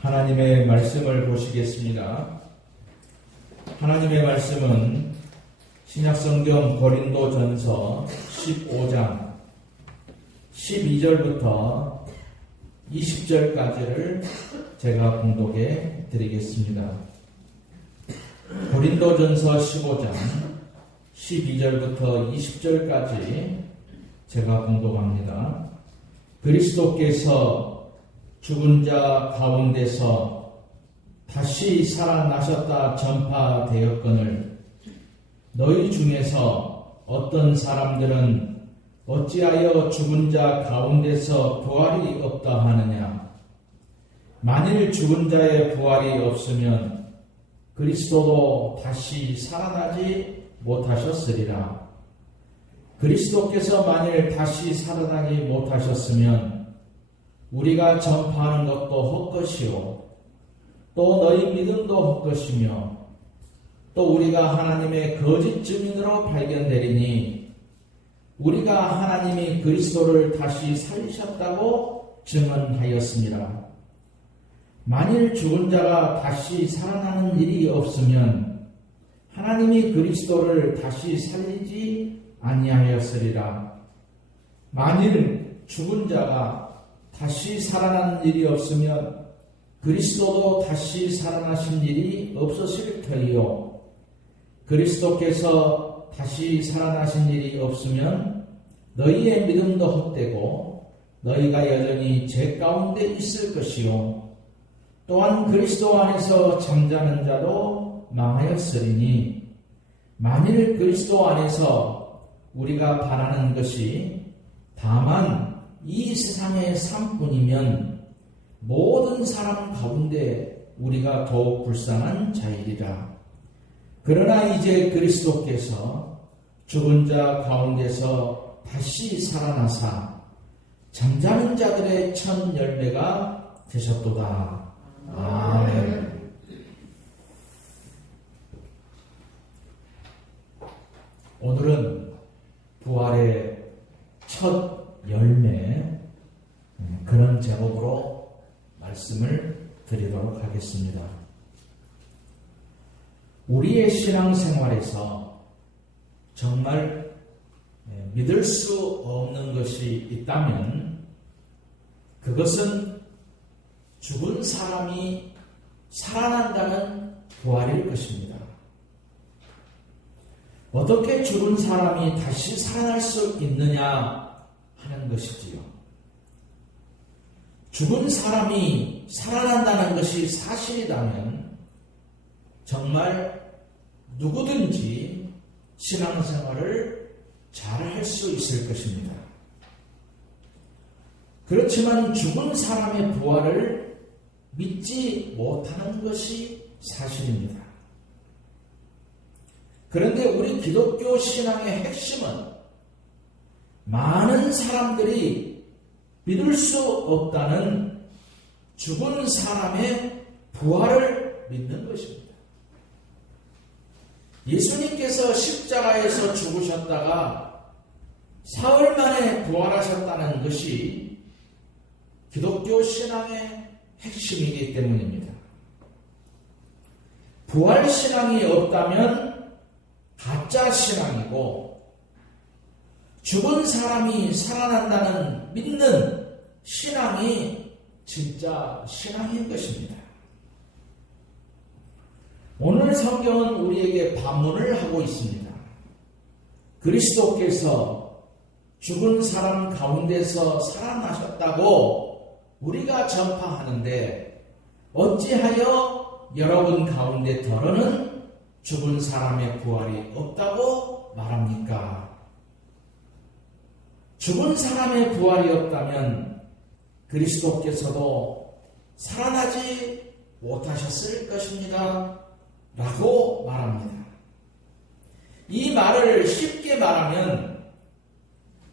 하나님의 말씀을 보시겠습니다. 하나님의 말씀은 신약성경 고린도전서 15장 12절부터 20절까지를 제가 봉독해 드리겠습니다. 고린도전서 15장 12절부터 20절까지 제가 봉독합니다. 그리스도께서 죽은 자 가운데서 다시 살아나셨다 전파되었거늘 너희 중에서 어떤 사람들은 어찌하여 죽은 자 가운데서 부활이 없다 하느냐. 만일 죽은 자의 부활이 없으면 그리스도도 다시 살아나지 못하셨으리라. 그리스도께서 만일 다시 살아나지 못하셨으면 우리가 전파하는 것도 헛것이요 또 너희 믿음도 헛것이며 또 우리가 하나님의 거짓 증인으로 발견되리니 우리가 하나님이 그리스도를 다시 살리셨다고 증언하였습니다. 만일 죽은 자가 다시 살아나는 일이 없으면 하나님이 그리스도를 다시 살리지 아니하였으리라. 만일 죽은 자가 다시 살아나는 일이 없으면 그리스도도 다시 살아나신 일이 없었을 터이요. 그리스도께서 다시 살아나신 일이 없으면 너희의 믿음도 헛되고 너희가 여전히 죄 가운데 있을 것이요. 또한 그리스도 안에서 잠자는 자도 망하였으리니 만일 그리스도 안에서 우리가 바라는 것이 다만 이 세상의 삶뿐이면 모든 사람 가운데 우리가 더욱 불쌍한 자이리라. 그러나 이제 그리스도께서 죽은 자 가운데서 다시 살아나사 잠자는 자들의 첫 열매가 되셨도다. 아멘. 오늘은 부활의 첫 열매, 그런 제목으로 말씀을 드리도록 하겠습니다. 우리의 신앙생활에서 정말 믿을 수 없는 것이 있다면 그것은 죽은 사람이 살아난다는 부활일 것입니다. 어떻게 죽은 사람이 다시 살아날 수 있느냐 하는 것이지요. 죽은 사람이 살아난다는 것이 사실이라면 정말 누구든지 신앙생활을 잘 할 수 있을 것입니다. 그렇지만 죽은 사람의 부활을 믿지 못하는 것이 사실입니다. 그런데 우리 기독교 신앙의 핵심은 많은 사람들이 믿을 수 없다는 죽은 사람의 부활을 믿는 것입니다. 예수님께서 십자가에서 죽으셨다가 사흘 만에 부활하셨다는 것이 기독교 신앙의 핵심이기 때문입니다. 부활 신앙이 없다면 가짜 신앙이고 죽은 사람이 살아난다는 믿는 신앙이 진짜 신앙인 것입니다. 오늘 성경은 우리에게 반문을 하고 있습니다. 그리스도께서 죽은 사람 가운데서 살아나셨다고 우리가 전파하는데 어찌하여 여러분 가운데 더러는 죽은 사람의 부활이 없다고 말합니까? 죽은 사람의 부활이 없다면 그리스도께서도 살아나지 못하셨을 것입니다. 라고 말합니다. 이 말을 쉽게 말하면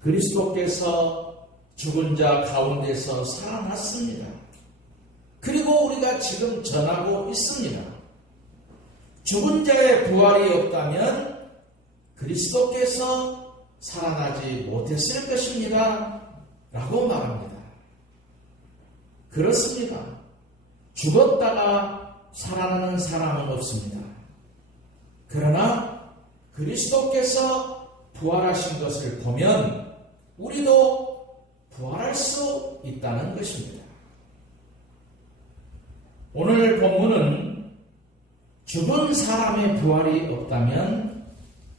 그리스도께서 죽은 자 가운데서 살아났습니다. 그리고 우리가 지금 전하고 있습니다. 죽은 자의 부활이 없다면 그리스도께서 살아나지 못했을 것입니다. 라고 말합니다. 그렇습니다. 죽었다가 살아나는 사람은 없습니다. 그러나 그리스도께서 부활하신 것을 보면 우리도 부활할 수 있다는 것입니다. 오늘 본문은 죽은 사람의 부활이 없다면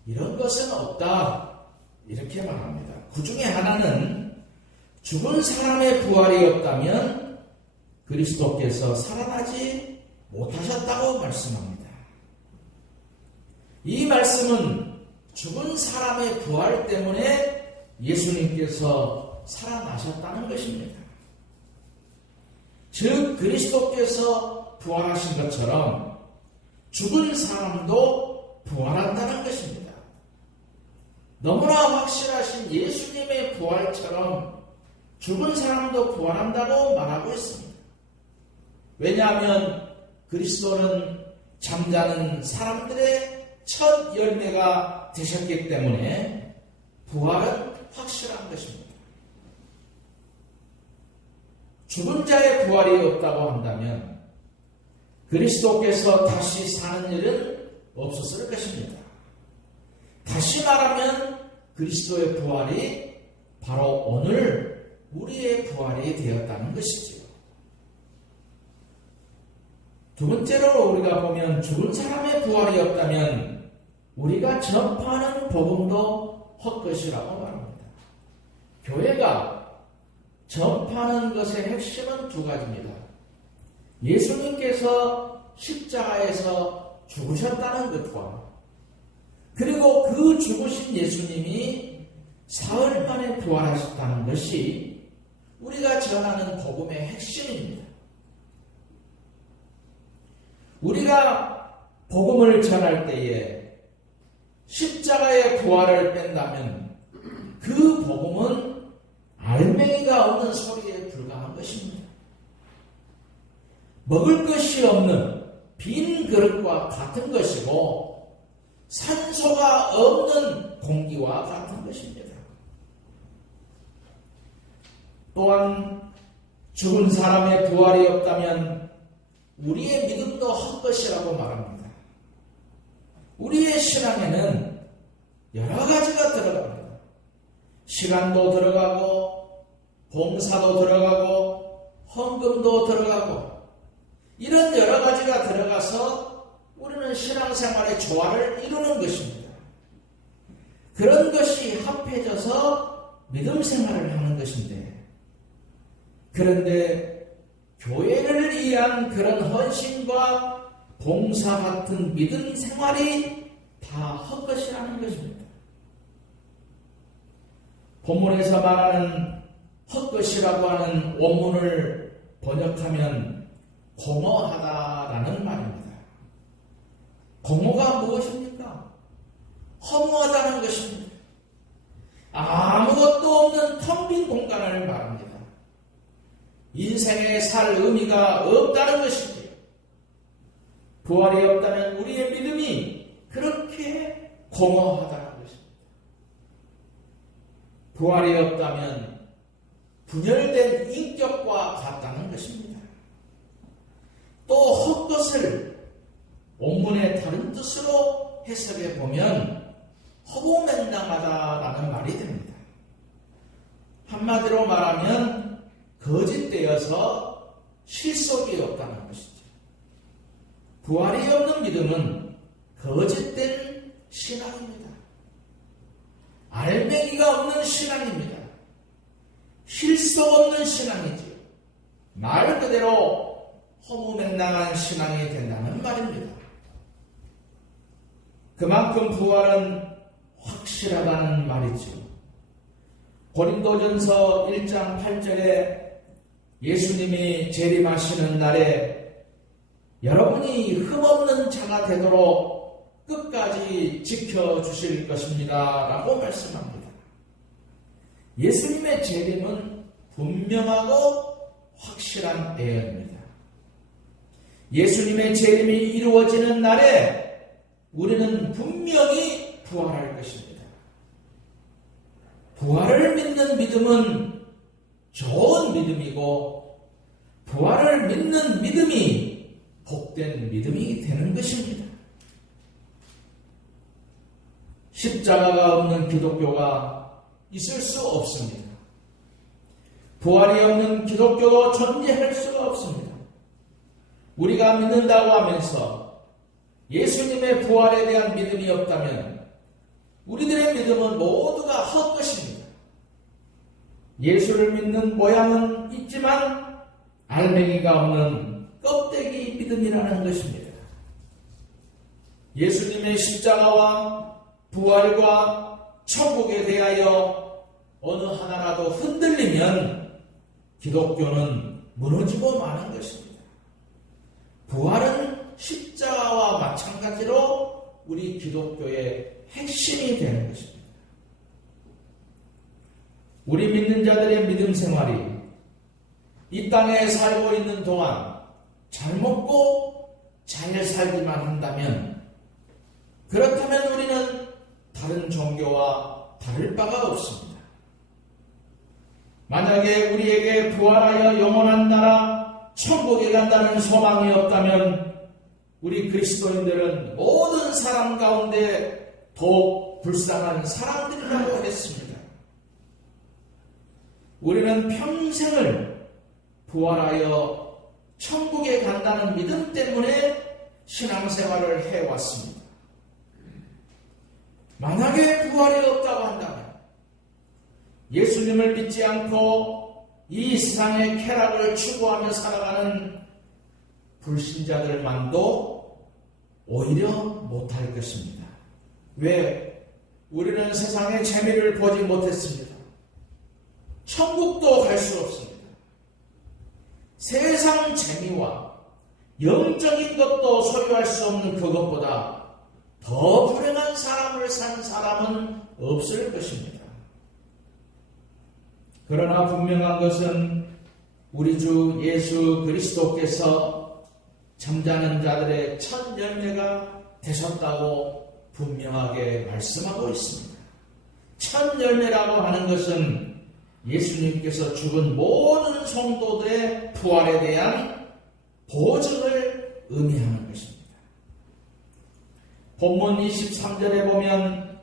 이런 것은 없다 이렇게 말합니다. 그 중에 하나는 죽은 사람의 부활이 없다면 그리스도께서 살아나지 못하셨다고 말씀합니다. 이 말씀은 죽은 사람의 부활 때문에 예수님께서 살아나셨다는 것입니다. 즉 그리스도께서 부활하신 것처럼 죽은 사람도 부활한다는 것입니다. 너무나 확실하신 예수님의 부활처럼 죽은 사람도 부활한다고 말하고 있습니다. 왜냐하면 그리스도는 잠자는 사람들의 첫 열매가 되셨기 때문에 부활은 확실한 것입니다. 죽은 자의 부활이 없다고 한다면 그리스도께서 다시 사는 일은 없었을 것입니다. 다시 말하면 그리스도의 부활이 바로 오늘 우리의 부활이 되었다는 것이지요. 두 번째로 우리가 보면 죽은 사람의 부활이 없다면 우리가 전파하는 복음도 헛것이라고 말합니다. 교회가 전파하는 것의 핵심은 두 가지입니다. 예수님께서 십자가에서 죽으셨다는 것과 그리고 그 죽으신 예수님이 사흘 만에 부활하셨다는 것이 우리가 전하는 복음의 핵심입니다. 우리가 복음을 전할 때에 십자가의 부활을 뺀다면 그 복음은 알맹이가 없는 소리에 불과한 것입니다. 먹을 것이 없는 빈 그릇과 같은 것이고 산소가 없는 공기와 같은 것입니다. 또한 죽은 사람의 부활이 없다면 우리의 믿음도 헛것이라고 말합니다. 우리의 신앙에는 여러 가지가 들어갑니다. 시간도 들어가고 봉사도 들어가고 헌금도 들어가고 이런 여러 가지가 들어가서 우리는 신앙생활의 조화를 이루는 것입니다. 그런 것이 합해져서 믿음 생활을 하는 것인데 그런데 교회를 위한 그런 헌신과 봉사 같은 믿음 생활이 다 헛것이라는 것입니다. 본문에서 말하는 헛것이라고 하는 원문을 번역하면 공허하다라는 말입니다. 공허가 무엇입니까? 허무하다는 것입니다. 아무것도 없는 텅 빈 공간을 말합니다. 인생에 살 의미가 없다는 것이지요. 부활이 없다면 우리의 믿음이 그렇게 공허하다는 것입니다. 부활이 없다면 분열된 인격과 같다는 것입니다. 또 헛것을 원문의 다른 뜻으로 해석해 보면 허무맹랑하다라는 말이 됩니다. 한마디로 말하면 거짓되어서 실속이 없다는 것이죠. 부활이 없는 믿음은 거짓된 신앙입니다. 알맹이가 없는 신앙입니다. 실속 없는 신앙이지요. 말 그대로 허무맹랑한 신앙이 된다는 말입니다. 그만큼 부활은 확실하다는 말이지요. 고린도전서 1장 8절에 예수님이 재림하시는 날에 여러분이 흠없는 자가 되도록 끝까지 지켜주실 것입니다 라고 말씀합니다. 예수님의 재림은 분명하고 확실한 예언입니다. 예수님의 재림이 이루어지는 날에 우리는 분명히 부활할 것입니다. 부활을 믿는 믿음은 좋은 믿음이고 부활을 믿는 믿음이 복된 믿음이 되는 것입니다. 십자가가 없는 기독교가 있을 수 없습니다. 부활이 없는 기독교도 존재할 수가 없습니다. 우리가 믿는다고 하면서 예수님의 부활에 대한 믿음이 없다면 우리들의 믿음은 모두가 헛것입니다. 예수를 믿는 모양은 있지만 알맹이가 없는 껍데기 믿음이라는 것입니다. 예수님의 십자가와 부활과 천국에 대하여 어느 하나라도 흔들리면 기독교는 무너지고 마는 것입니다. 부활은 십자가와 마찬가지로 우리 기독교의 핵심이 되는 것입니다. 우리 믿는 자들의 믿음 생활이 이 땅에 살고 있는 동안 잘 먹고 잘 살기만 한다면, 그렇다면 우리는 다른 종교와 다를 바가 없습니다. 만약에 우리에게 부활하여 영원한 나라 천국에 간다는 소망이 없다면 우리 그리스도인들은 모든 사람 가운데 더욱 불쌍한 사람들이라고 했습니다. 우리는 평생을 부활하여 천국에 간다는 믿음 때문에 신앙생활을 해왔습니다. 만약에 부활이 없다고 한다면 예수님을 믿지 않고 이 세상의 쾌락을 추구하며 살아가는 불신자들만도 오히려 못할 것입니다. 왜? 우리는 세상의 재미를 보지 못했습니다. 천국도 갈 수 없습니다. 세상 재미와 영적인 것도 소유할 수 없는 그것보다 더 불행한 사람을 산 사람은 없을 것입니다. 그러나 분명한 것은 우리 주 예수 그리스도께서 잠자는 자들의 첫 열매가 되셨다고 분명하게 말씀하고 있습니다. 첫 열매라고 하는 것은 예수님께서 죽은 모든 성도들의 부활에 대한 보증을 의미하는 것입니다. 본문 23절에 보면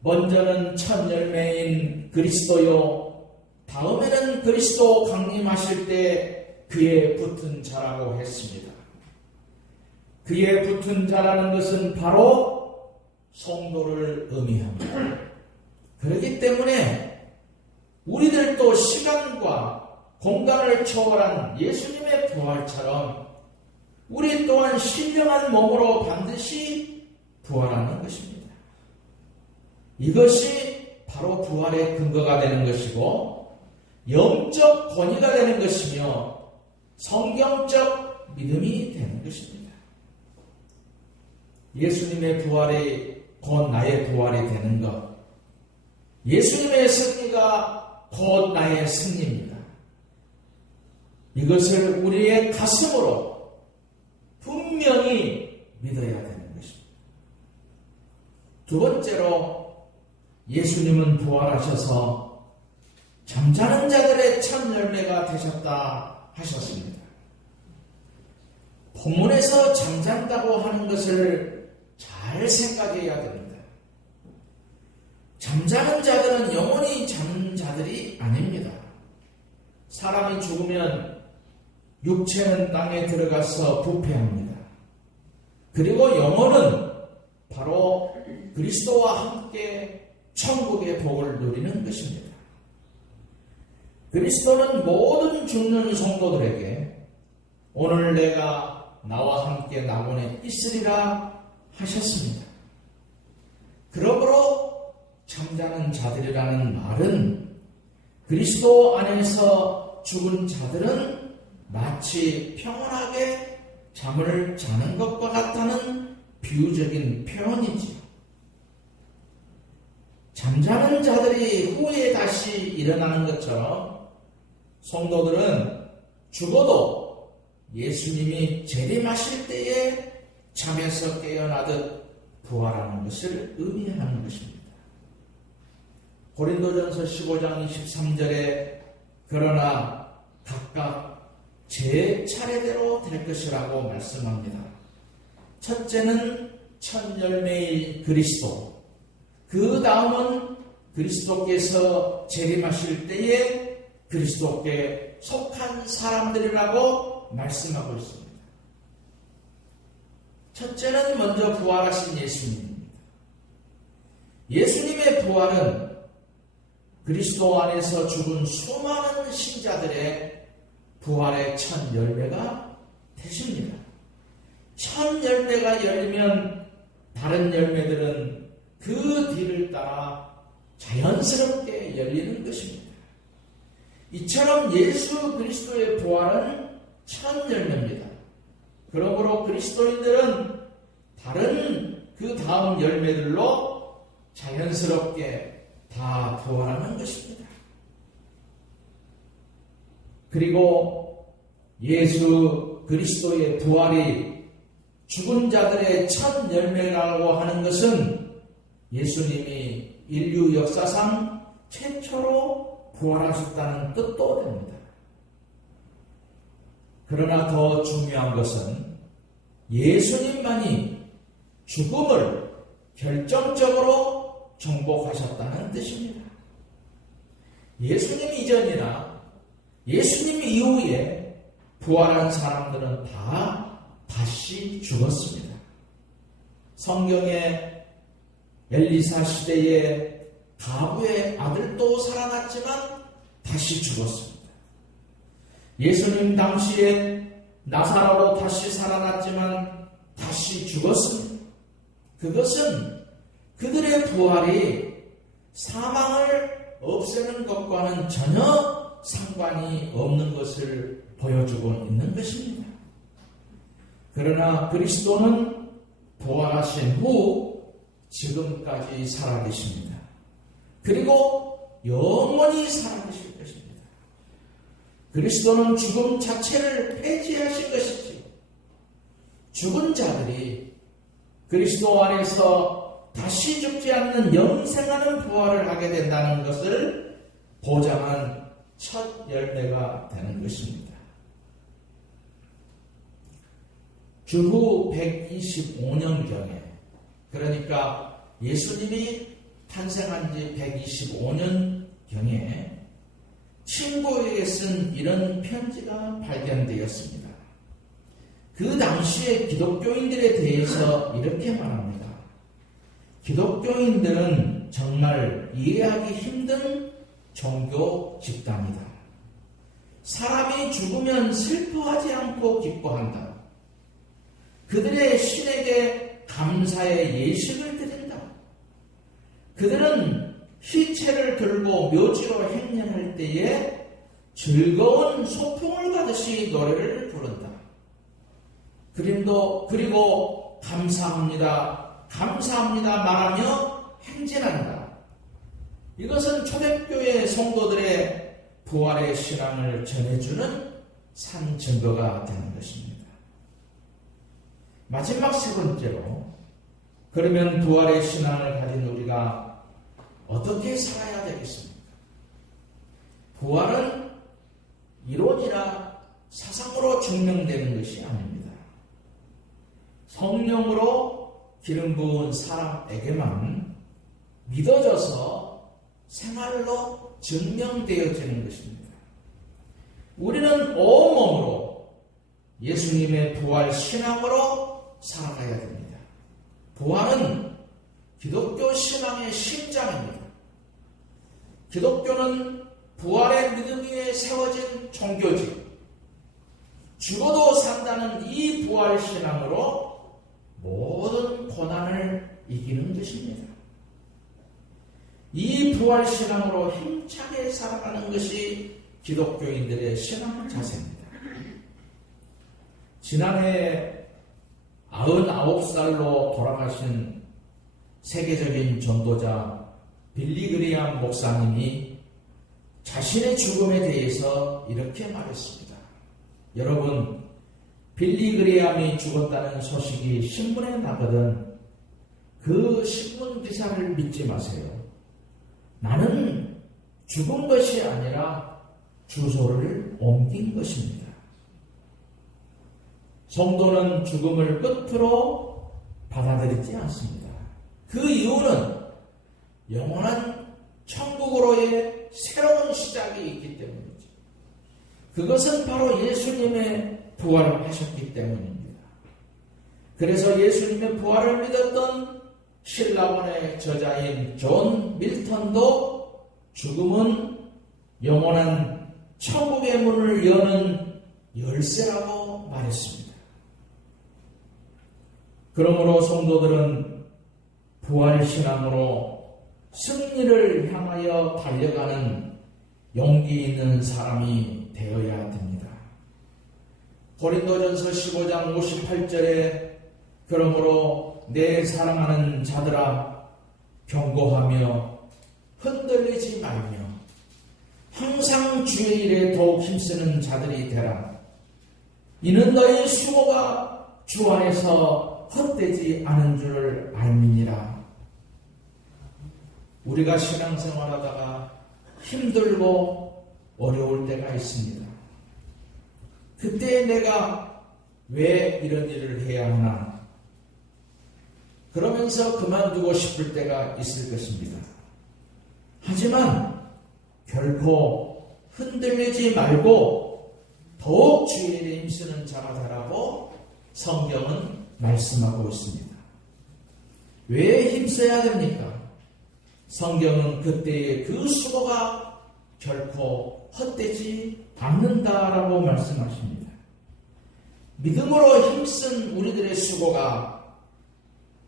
먼저는 첫 열매인 그리스도요, 다음에는 그리스도 강림하실 때 그에 붙은 자라고 했습니다. 그에 붙은 자라는 것은 바로 성도를 의미합니다. 그렇기 때문에 우리들도 시간과 공간을 초월한 예수님의 부활처럼 우리 또한 신령한 몸으로 반드시 부활하는 것입니다. 이것이 바로 부활의 근거가 되는 것이고 영적 권위가 되는 것이며 성경적 믿음이 되는 것입니다. 예수님의 부활이 곧 나의 부활이 되는 것, 예수님의 승리가 곧 나의 승리입니다. 이것을 우리의 가슴으로 분명히 믿어야 되는 것입니다. 두 번째로 예수님은 부활하셔서 잠자는 자들의 첫 열매가 되셨다 하셨습니다. 본문에서 잠잔다고 하는 것을 잘 생각해야 됩니다. 잠자는 자들은 영원히 자는 자들이 아닙니다. 사람이 죽으면 육체는 땅에 들어가서 부패합니다. 그리고 영혼은 바로 그리스도와 함께 천국의 복을 누리는 것입니다. 그리스도는 모든 죽는 성도들에게 오늘 내가 나와 함께 낙원에 있으리라 하셨습니다. 그러므로 잠자는 자들이라는 말은 그리스도 안에서 죽은 자들은 마치 평온하게 잠을 자는 것과 같다는 비유적인 표현이지요. 잠자는 자들이 후에 다시 일어나는 것처럼 성도들은 죽어도 예수님이 재림하실 때에 잠에서 깨어나듯 부활하는 것을 의미하는 것입니다. 고린도전서 15장 23절에 그러나 각각 제 차례대로 될 것이라고 말씀합니다. 첫째는 첫 열매의 그리스도, 그 다음은 그리스도께서 재림하실 때에 그리스도께 속한 사람들이라고 말씀하고 있습니다. 첫째는 먼저 부활하신 예수님입니다. 예수님의 부활은 그리스도 안에서 죽은 수많은 신자들의 부활의 첫 열매가 되십니다. 첫 열매가 열리면 다른 열매들은 그 뒤를 따라 자연스럽게 열리는 것입니다. 이처럼 예수 그리스도의 부활은 첫 열매입니다. 그러므로 그리스도인들은 다른 그 다음 열매들로 자연스럽게 다 부활하는 것입니다. 그리고 예수 그리스도의 부활이 죽은 자들의 첫 열매라고 하는 것은 예수님이 인류 역사상 최초로 부활하셨다는 뜻도 됩니다. 그러나 더 중요한 것은 예수님만이 죽음을 결정적으로 정복하셨다는 뜻입니다. 예수님 이전이나 예수님 이후에 부활한 사람들은 다 다시 죽었습니다. 성경에 엘리사 시대에 가부의 아들도 살아났지만 다시 죽었습니다. 예수님 당시에 나사로도 다시 살아났지만 다시 죽었습니다. 그것은 그들의 부활이 사망을 없애는 것과는 전혀 상관이 없는 것을 보여주고 있는 것입니다. 그러나 그리스도는 부활하신 후 지금까지 살아계십니다. 그리고 영원히 살아계실 것입니다. 그리스도는 죽음 자체를 폐지하신 것이지 죽은 자들이 그리스도 안에서 다시 죽지 않는 영생하는 부활을 하게 된다는 것을 보장한 첫 열매가 되는 것입니다. 주후 125년경에 그러니까 예수님이 탄생한 지 125년경에 친구에게 쓴 이런 편지가 발견되었습니다. 그 당시에 기독교인들에 대해서 이렇게 말합니다. 기독교인들은 정말 이해하기 힘든 종교 집단이다. 사람이 죽으면 슬퍼하지 않고 기뻐한다. 그들의 신에게 감사의 예식을 드린다. 그들은 시체를 들고 묘지로 행렬할 때에 즐거운 소풍을 가듯이 노래를 부른다. 그리고 감사합니다, 감사합니다 말하며 행진한다. 이것은 초대교회 성도들의 부활의 신앙을 전해주는 산 증거가 되는 것입니다. 마지막 세 번째로, 그러면 부활의 신앙을 가진 우리가 어떻게 살아야 되겠습니까? 부활은 이론이나 사상으로 증명되는 것이 아닙니다. 성령으로 기름 부은 사람에게만 믿어져서 생활로 증명되어지는 것입니다. 우리는 온몸으로 예수님의 부활 신앙으로 살아가야 됩니다. 부활은 기독교 신앙의 심장입니다. 기독교는 부활의 믿음 위에 세워진 종교지, 죽어도 산다는 이 부활 신앙으로 모든 고난을 이기는 것입니다. 이 부활 신앙으로 힘차게 살아가는 것이 기독교인들의 신앙 자세입니다. 지난해 99살로 돌아가신 세계적인 전도자 빌리 그레이엄 목사님이 자신의 죽음에 대해서 이렇게 말했습니다. 여러분, 빌리 그레이엄이 죽었다는 소식이 신문에 나거든 그 신문 기사를 믿지 마세요. 나는 죽은 것이 아니라 주소를 옮긴 것입니다. 성도는 죽음을 끝으로 받아들이지 않습니다. 그 이유는 영원한 천국으로의 새로운 시작이 있기 때문이죠. 그것은 바로 예수님의 부활을 하셨기 때문입니다. 그래서 예수님의 부활을 믿었던 신라원의 저자인 존 밀턴도 죽음은 영원한 천국의 문을 여는 열쇠라고 말했습니다. 그러므로 성도들은 부활신앙으로 승리를 향하여 달려가는 용기 있는 사람이 되어야 됩니다. 고린도전서 15장 58절에 그러므로 내 사랑하는 자들아 경고하며 흔들리지 말며 항상 주의 일에 더욱 힘쓰는 자들이 되라. 이는 너희 수고가 주 안에서 헛되지 않은 줄 알미니라. 우리가 신앙생활하다가 힘들고 어려울 때가 있습니다. 그때 내가 왜 이런 일을 해야 하나? 그러면서 그만두고 싶을 때가 있을 것입니다. 하지만 결코 흔들리지 말고 더욱 주의 일에 힘쓰는 자가 되라고 성경은 말씀하고 있습니다. 왜 힘써야 됩니까? 성경은 그때의 그 수고가 결코 헛되지 않는다라고 말씀하십니다. 믿음으로 힘쓴 우리들의 수고가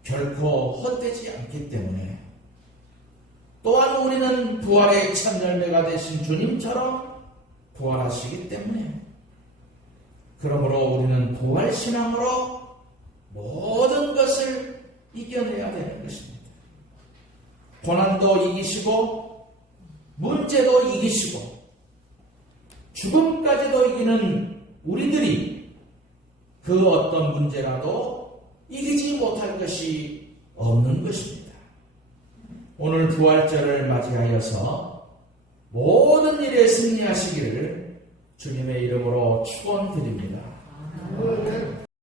결코 헛되지 않기 때문에 또한 우리는 부활의 참 열매가 되신 주님처럼 부활하시기 때문에 그러므로 우리는 부활신앙으로 모든 것을 이겨내야 되는 것입니다. 고난도 이기시고 문제도 이기시고 죽음까지도 이기는 우리들이 그 어떤 문제라도 이기지 못할 것이 없는 것입니다. 오늘 부활절을 맞이하여서 모든 일에 승리하시기를 주님의 이름으로 축원드립니다.